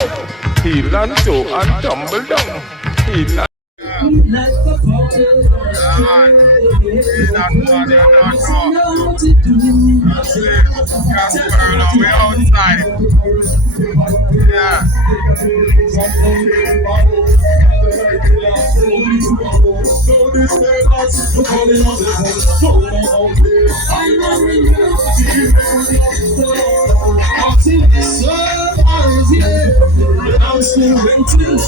Heel and toe and tumble down. Heel and like a fountain. That's what you don't know. That's it. Gasparillo, we outside. Yeah. I'm still waiting.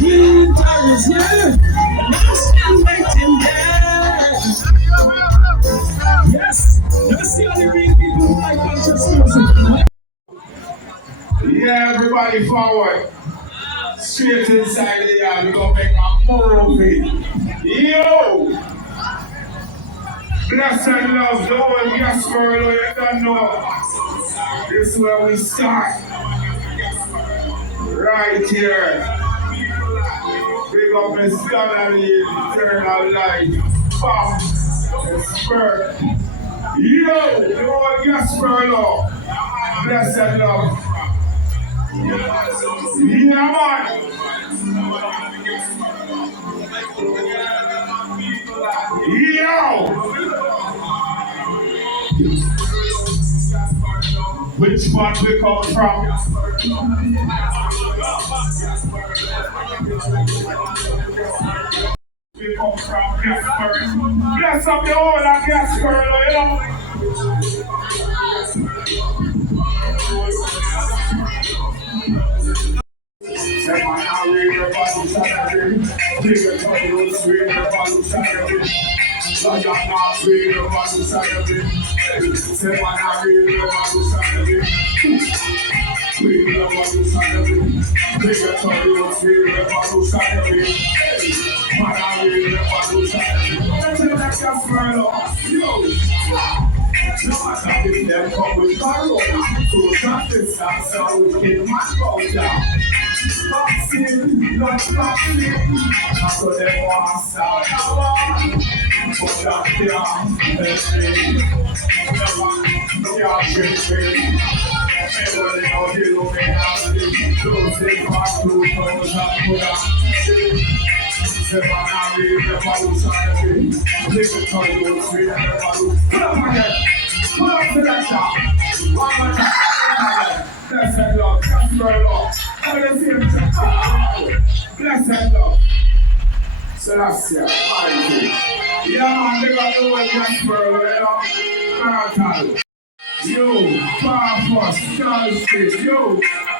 Winter is here, and I'm still waiting there. Yes, that's the only real people who like conscious music. Yeah, everybody forward. Straight inside the yard, we're gonna make a movie. Yo! Bless and love, the whole Gasparillo, you don't know. This is where we start. Right here. Big up Miss Donnelly, eternal life. Bam! Spur. Yo! The whole Gasparillo. Bless and love. Yeah, man. Yo! Which one we come from? We come from Gasparillo. Bless up the whole of Gasparillo, you know. Say man, I read the Bible Saturday. Bigger titles, read the Bible Saturday. Like I'm not reading the Bible Saturday. Say man, I read the Bible Saturday. Read the Bible Saturday. Bigger titles, read the Bible Saturday. Man, I read the Bible Saturday. Let's say that Gasparillo. Yo! No matter if them come with Corona, so justice and so we kill my culture. Vaccine, not vaccine. So they want to start our but that can't help me. Never, can't trick me. Everybody out here looking at me. Those things are too close and put up. Say man, I read the Bible Saturday. Listen to you, read the Bible. Put up again. Put up to that shot. One more time. Blessed love. Gasparillo. All the same time. Blessed love. Celestia. Mighty. Yeah, man, they got the word Gasparillo, you know. Marathon. Yo, Powerful, Charleston. Yo,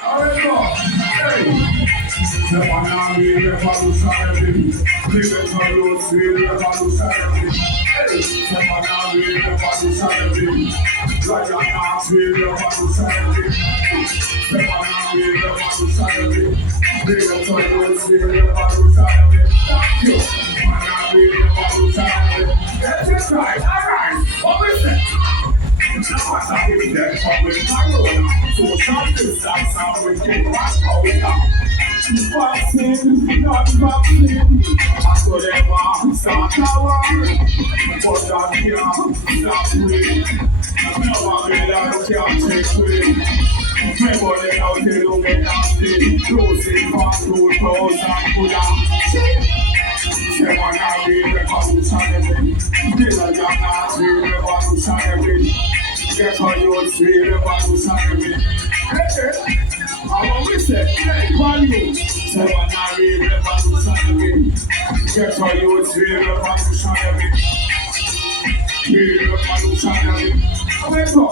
how it go? Hey. The man I read the Bible Saturday. Live it for those read the Bible Saturday. Hey. The man I read the Bible Saturday. Like I'm not read the Bible Saturday. The man I read the Bible Saturday. Live it for those read the Bible Saturday. Thank you. Man I read the Bible Saturday. That's it right. All right. What is it? Now I say that public Corona, so something that's how we get back over. Vaccine, not vaccine. I could ever start a war, but that can't stop me. No one can't take me. Everybody out there looking nasty, closing for 2,000 Buddha. Say man, I read the Bible Saturday. Tell a young man, read the Bible Saturday. Get how you read the Bible Saturday. Hey, I want to say, value. Say man, I read the Bible Saturday. Get how you read the Bible Saturday. Read the Bible Saturday. Let's go.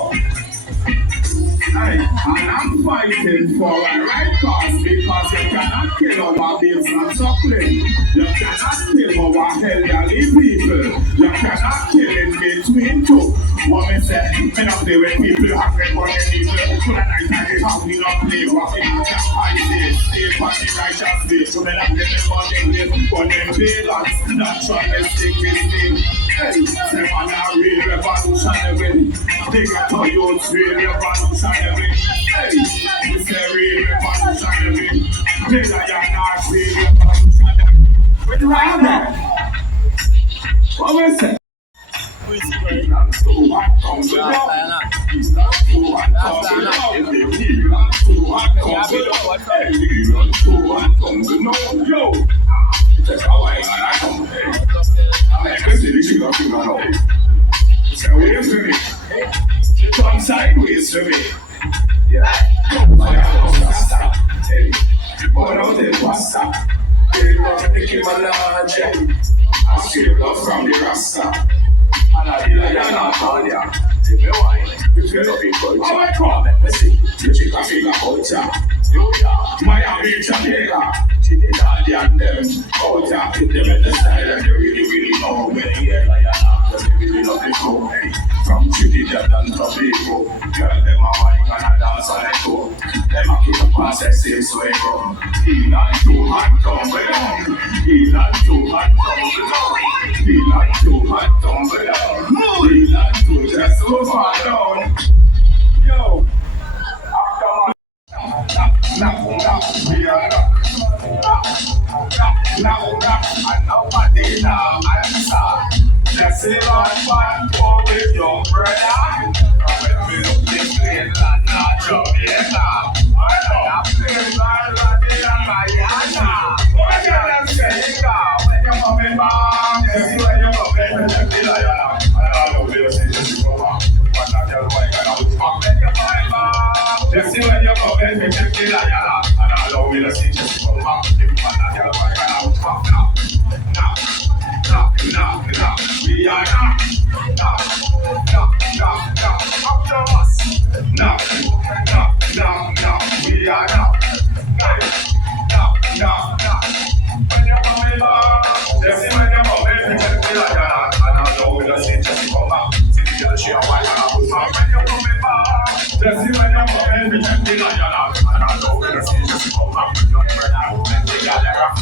Hey, and I'm fighting for a right cause because you cannot kill our babes and suckling. You cannot kill our elderly people. You cannot kill in between two. What me say, me not play with people hungry for the people. For the night and the how we not play rocking out the high stage. Stay for the righteous way. So me not play for them live for them pagans. Not trying to stick with me. Hey, say man, I read the Bible Saturday. They got to use read the Bible Saturday. Hey, you say read the Bible Saturday. They got your not read the Bible Saturday. What do I have? What we say? hot, tumble. Hey, he run too hot, tumble. No, yo. That's how I come. I make a silly sugar finger now. So wait for me. Come sideways for me. Yeah. Come by the Rasta. Hey, born out the pasta. They love the Kimalaja. I still love from the Rasta. And I feel like I'm not on ya. Tell me why. If you love it, culture. Oh my God, let me see. You check a finger culture. You yeah. Miami, Jamaica. Trinidad and them. Culture. Put them in the style and they really know when they hear like that. They really love the show. Hey. From Trinidad and Tobago. Girl, them a wine and a dance on the go. Them a keep a pass and say so they go. He not too hot, tumble down. He not too hot, tumble down. He not too hot, tumble down. He not too just so far down. Yo, after knock, we are knock, and nobody now answer. Just say one for with your brother. When we look this place, not Jamaica. I'm playing by Roddy and Mariana. What you them saying now? When you're coming back, yes, when you're coming, you feel like I don't know, see this go on. But I tell why I don't talk. When you're coming back, yes, when you're coming, you feel like I don't know, see this go on. If I tell why I don't talk now. Now, we are now. After us. Now, we are now. When you're coming back, just see when you're coming, you can feel like that. And I know we'll see just come back. See the girl, she a white and I was back. When you're coming back, just see when you're coming, you can feel like that. And I know we'll see just come back. Your brother, when they got their rock.